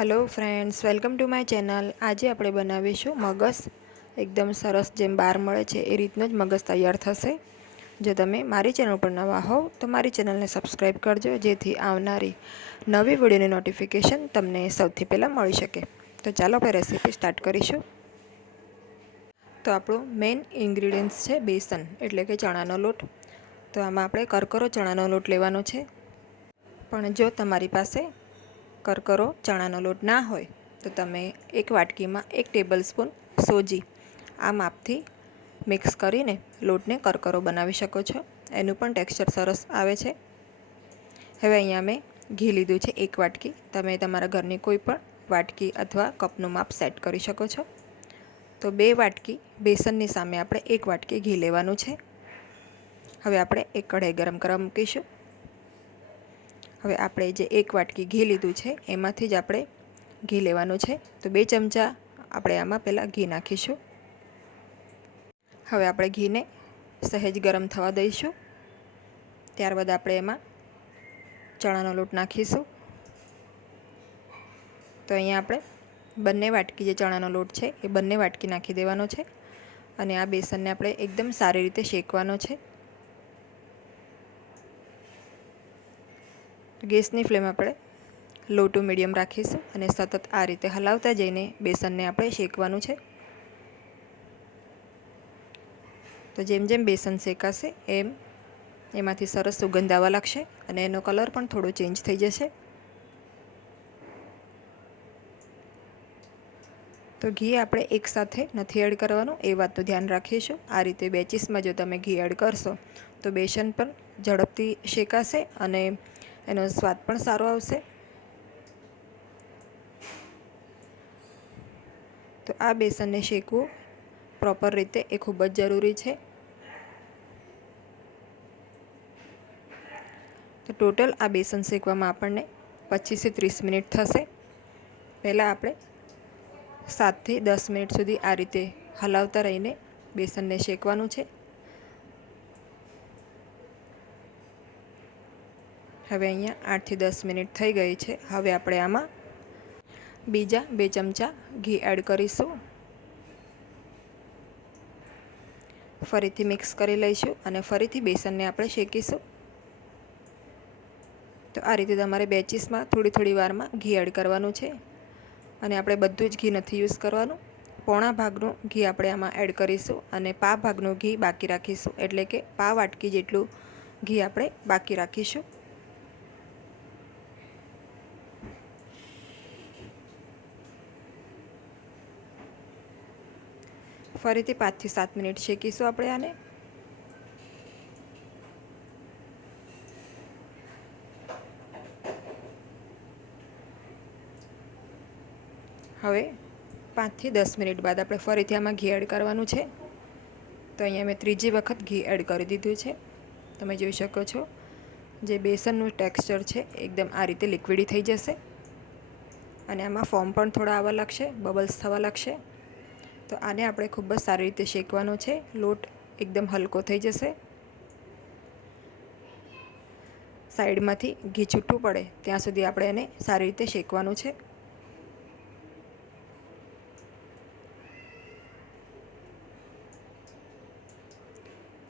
Hello friends, welcome to my channel. आज आप बनावीशुं मगज। एकदम सरस जेम बार मळे छे ए रीतनो ज मगज तैयार थशे। जो तमे मारी चेनल पर नवा हो तो मारी चेनल ने सब्सक्राइब करजो, जेथी आवनारी नवी विडियोनी नोटिफिकेशन तमने सौथी पहेला मळी शके। तो चालो आपणे रेसिपी स्टार्ट करीशुं। तो आपणुं मेन इंग्रीडियंट्स छे बेसन एटले के चणानो लोट। तो आमां आपणे करकरो चणानो लोट लेवानो छे। पण जो तमारी पासे करकरो चणानो लोट ना होय तो तमे एक वाटकी में 1 टेबल स्पून सोजी आ मापथी मिक्स करीने लोटने करकरो बनावी शको छो। एनुं पण टेक्स्चर सरस आवे छे। हवे अहींया मैं घी लीधुं छे 1 वाटकी। तमे तमारा घरनी कोई पण वाटकी अथवा कपनुं माप सेट करी शको छो। तो 2 वाटकी बेसननी सामे आपणे 1 वाटकी घी लेवानुं छे। हवे आपणे एक कढ़ाई गरम करवा मूकीशुं। हवे आपणे जे 1 वाटकी घी लीधुं छे एमांथी ज आपणे घी लेवानुं छे। तो 2 चमचा आपणे आमां पहेला घी नाखीशुं। हवे आपणे घीने सहेज गरम थवा दईशुं। त्यारबाद आपणे एमां चणानो लोट नाखीशुं। तो अहींया आपणे बंने वाटकी जे चणानो लोट छे ए बंने वाटकी नाखी देवानो छे अने आ बेसनने आपणे एकदम सारी रीते शेकवानो छे। गैसनी फ्लेम आपणे लो टू मीडियम राखीशुं अने सतत आ रीते हलावता जईने बेसनने आपणे शेकवानुं छे। तो जेम जेम बेसन शेकाशे एम एमांथी सरस सुगंध आववा लागशे अने एनो कलर पण थोड़ो चेन्ज थई जशे। तो घी आपणे एक साथे नथी एड करवानुं ए वातनुं ध्यान राखीशुं। आ रीते बेचीसमां जो तमे घी एड करशो तो बेसन पण झड़पथी शेकाशे अने एनो स्वाद पण सारो आवशे। तो आ बेसनने शेकवुं प्रोपर रीते ए खूब ज जरूरी छे। तो टोटल आ बेसन शेकवामां आपणने 25 થી 30 मिनिट थशे। पहला आपणे 7 થી 10 मिनिट सुधी आ रीते हलावता रहीने बेसनने शेकवानुं छे। हवे अहींया 8 થી 10 मिनिट थई गई छे। हवे आपणे आमां बीजा 2 चमचा घी एड करीशुं। फरीथी मिक्स करी लईशुं अने फरीथी बेसनने आपणे शेकीशुं। तो आ रीते तमारे बेचीसमां थोड़ी थोड़ी वारमां घी एड करवानुं छे अने आपणे बधुं ज घी नथी यूज करवानुं। पोणा भागनुं घी आपणे आमां एड करीशुं अने पा भागनुं घी बाकी राखीशुं, एटले के पा वाटकी जेटલું घी आपणे बाकी राखीशुं। फरीथी 5 થી 7 मिनिट शेकीशुं आपणे आने। हवे 5 થી 10 मिनिट बाद आपणे फरीथी आमां घी एड करवानुं छे। तो अहींया मैं त्रीजी वखत घी एड करी दीधुं छे। तमे जोई शको छो जे बेसननुं टेक्स्चर छे एकदम आ रीते लिक्विडी थई जशे अने आमां फॉर्म पण थोड़ा आववा लागशे, बबल्स थवा लागशे। तो आने आपणे खूब ज सारी रीते शेकवानो छे। लोट एकदम हलको थई जशे। साइडमांथी घी छूटुं पड़े त्यां सुधी आपणे एने सारी रीते शेकवानुं छे।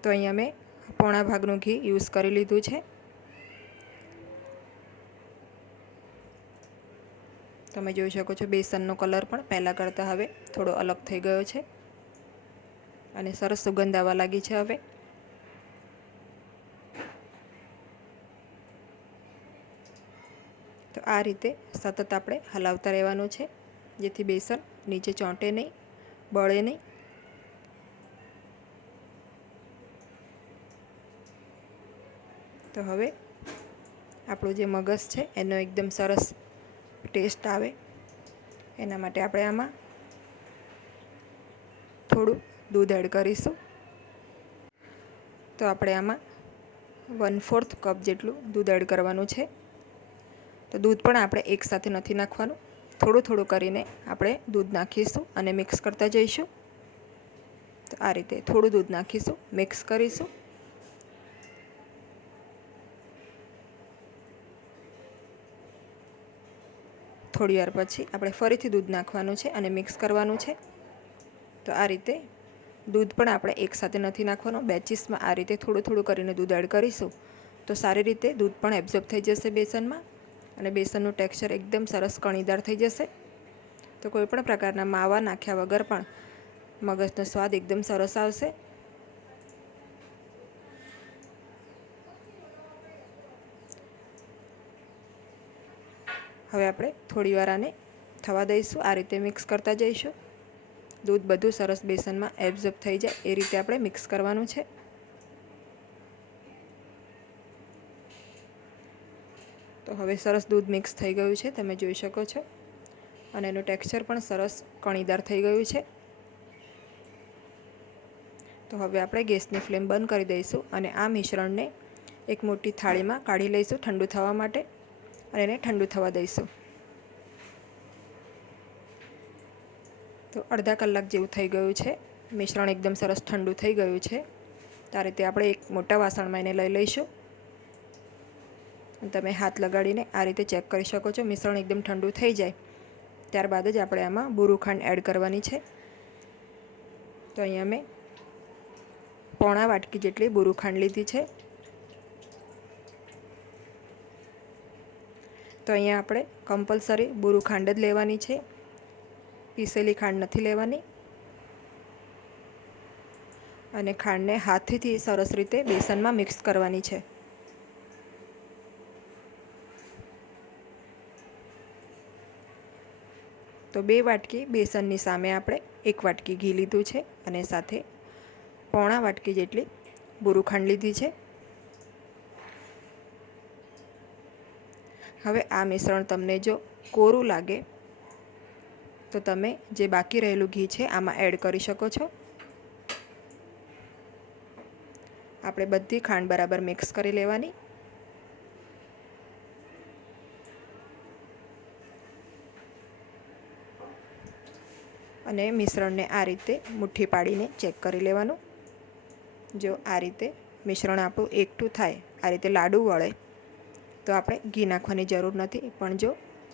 तो अहींया मैं पोणा भागनुं घी यूज करी लीधुं छे। तमे जोई शको छो बेसननो कलर पण पहेला करता हवे थोड़ो अलग थई गयो छे अने सरस सुगंध आववा लागी छे। हवे तो आ रीते सतत आपणे हलावता रहेवानुं छे जेथी बेसन नीचे ચોંટે नहीं, बळे नहीं। तो हवे આપણું જે મગજ છે એનો એકદમ સરસ ટેસ્ટ આવે એના માટે આપણે આમાં થોડું દૂધ એડ કરીશું। તો આપણે આમાં 1/4 કપ જેટલું દૂધ એડ કરવાનું છે। તો દૂધ પણ આપણે એકસાથે નથી નાખવાનું, થોડું થોડું કરીને આપણે દૂધ નાખીશું અને મિક્સ કરતા જઈશું। તો આ રીતે થોડું દૂધ નાખીશું, મિક્સ કરીશું। થોડી વાર પછી આપણે ફરીથી દૂધ નાખવાનું છે અને મિક્સ કરવાનું છે. તો આ રીતે દૂધ પણ આપણે એકસાથે નથી નાખવાનું, બેચીસમાં આ રીતે થોડું થોડું કરીને દૂધ એડ કરીશું તો સારી રીતે દૂધ પણ એબ્ઝોર્બ થઈ જશે બેસનમાં અને બેસનનું ટેક્સચર એકદમ સરસ કણીદાર થઈ જશે. તો કોઈપણ પ્રકારના માવા નાખ્યા વગર પણ મગસનો સ્વાદ એકદમ સરસ આવશે. હવે આપણે થોડીવાર આને થવા દઈશું, આ રીતે મિક્સ કરતા જઈશું. દૂધ બધું સરસ બેસનમાં એબ્ઝોર્બ થઈ જાય એ રીતે આપણે મિક્સ કરવાનું છે. તો હવે સરસ દૂધ મિક્સ થઈ ગયું છે, તમે જોઈ શકો છો, અને એનું ટેક્સચર પણ સરસ કણીદાર થઈ ગયું છે. તો હવે આપણે ગેસની ફ્લેમ બંધ કરી દઈશું અને આ મિશ્રણને એક મોટી થાળીમાં કાઢી લઈશું ઠંડુ થવા માટે અને એને ઠંડુ થવા દઈશું. તો અડધા કલાક જેવું થઈ ગયું છે, મિશ્રણ એકદમ સરસ ઠંડુ થઈ ગયું છે. તો આ રીતે આપણે એક મોટા વાસણમાં એને લઈ લઈશું. તમે હાથ લગાડીને આ રીતે ચેક કરી શકો છો. મિશ્રણ એકદમ ઠંડુ થઈ જાય ત્યારબાદ જ આપણે આમાં બુરું ખાંડ એડ કરવાની છે. તો અહીંયા મેં પોણા વાટકી જેટલી બુરું ખાંડ લીધી છે. તો અહીંયા આપણે કમ્પલસરી બુરું ખાંડ જ લેવાની છે, પીસેલી ખાંડ નથી લેવાની. અને ખાંડને હાથેથી સરસ રીતે બેસનમાં મિક્સ કરવાની છે. તો 2 વાટકી બેસનની સામે આપણે 1 વાટકી ઘી લીધું છે અને સાથે પોણા વાટકી જેટલી બુરું ખાંડ લીધી છે. હવે આ મિશ્રણ તમને જો કોરું લાગે તો તમે જે બાકી રહેલું ઘી છે આમાં એડ કરી શકો છો. આપણે બધી ખાંડ બરાબર મિક્સ કરી લેવાની. અને મિશ્રણને આ રીતે મુઠ્ઠી પાડીને ચેક કરી લેવાનું. જો આ રીતે મિશ્રણ આપણું એકઠું થાય, આ રીતે લાડુ વળે, તો આપણે ઘી નાખવાની જરૂર નથી. પણ જો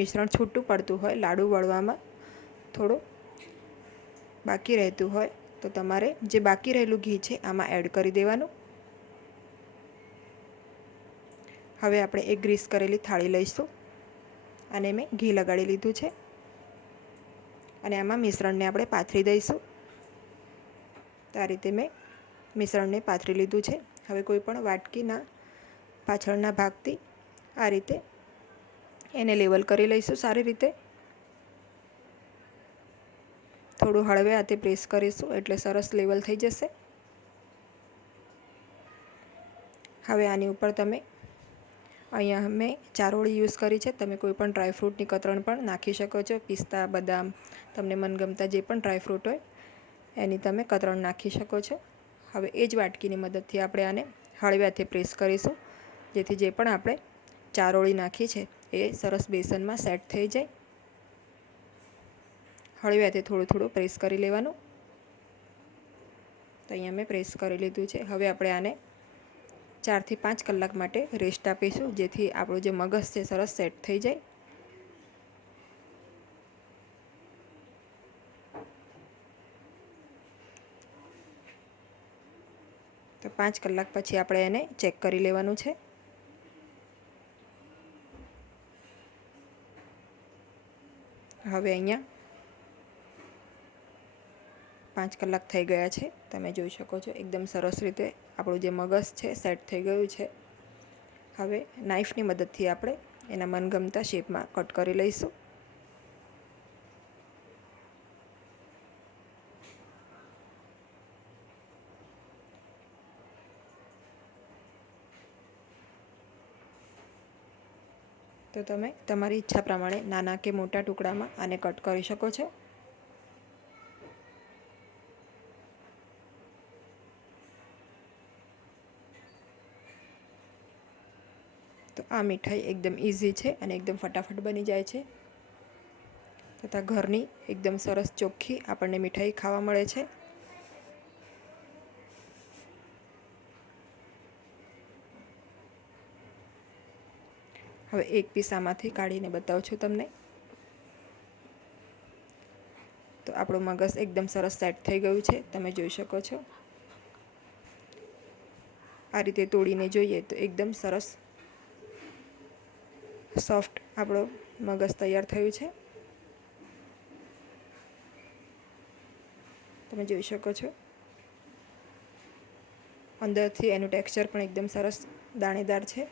મિશ્રણ છૂટું પડતું હોય, લાડુ વળવામાં થોડું બાકી રહેતું હોય, તો તમારે જે બાકી રહેલું ઘી છે આમાં એડ કરી દેવાનું. હવે આપણે એક ગ્રીસ કરેલી થાળી લઈશું અને મેં ઘી લગાડી લીધું છે અને આમાં મિશ્રણને આપણે પાથરી દઈશું. તો આ રીતે મેં મિશ્રણને પાથરી લીધું છે. હવે કોઈ પણ વાટકીના પાછળના ભાગથી આ રીતે એને લેવલ કરી લઈશું સારી રીતે. થોડું હળવે હાથે પ્રેસ કરીશું એટલે સરસ લેવલ થઈ જશે. હવે આની ઉપર તમે અહીંયા મેં ચારોળી યુઝ કરી છે, તમે કોઈ પણ ડ્રાયફ્રૂટની કતરણ પણ નાખી શકો છો. પિસ્તા, બદામ, તમને મનગમતા જે પણ ડ્રાયફ્રૂટ હોય એની તમે કતરણ નાખી શકો છો. હવે એ જ વાટકીની મદદથી આપણે આને હળવે હાથે પ્રેસ કરીશું, જેથી જે પણ આપણે ચારોળી નાખી છે એ સરસ બેસનમાં સેટ થઈ જાય. હળવે હાથે થોડું થોડું પ્રેસ કરી લેવાનું. તો અહીંયા મેં પ્રેસ કરી લીધું છે. હવે આપણે આને 4 થી 5 કલાક માટે રેસ્ટ આપીશું, જેથી આપણું જે મગસ છે સરસ સેટ થઈ જાય. તો 5 કલાક પછી આપણે એને ચેક કરી લેવાનું છે. હવે અહીંયા 5 કલાક થઈ ગયા છે, તમે જોઈ શકો છો એકદમ સરસ રીતે આપણું જે મગસ છે સેટ થઈ ગયું છે. હવે નાઈફની મદદથી આપણે એના મનગમતા શેપમાં કટ કરી લઈશું. તો તમે તમારી ઈચ્છા પ્રમાણે નાના કે મોટા ટુકડામાં આને કટ કરી શકો છો. તો આ મીઠાઈ એકદમ ઇઝી છે અને એકદમ ફટાફટ બની જાય છે, તથા ઘરની એકદમ સરસ ચોખ્ખી આપણને મીઠાઈ ખાવા મળે છે. હવે એક પીસ આમાંથી કાઢીને બતાવું છું તમને. તો આપણું મગસ એકદમ સરસ સેટ થઈ ગયું છે, તમે જોઈ શકો છો। આ રીતે તોડીને જોઈએ તો એકદમ સરસ સોફ્ટ આપણો મગસ તૈયાર થયું છે, તમે જોઈ શકો છો। અંદરથી એનું ટેક્સચર પણ એકદમ સરસ દાણેદાર છે।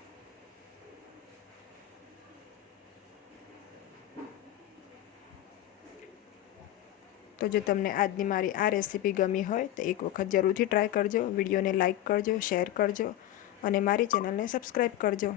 તો જો તમને આજની મારી આ રેસીપી ગમી હોય તો એક વખત જરૂરથી ટ્રાય કરજો। વિડીયોને લાઇક કરજો, શેર કરજો અને મારી ચેનલને સબસ્ક્રાઈબ કરજો।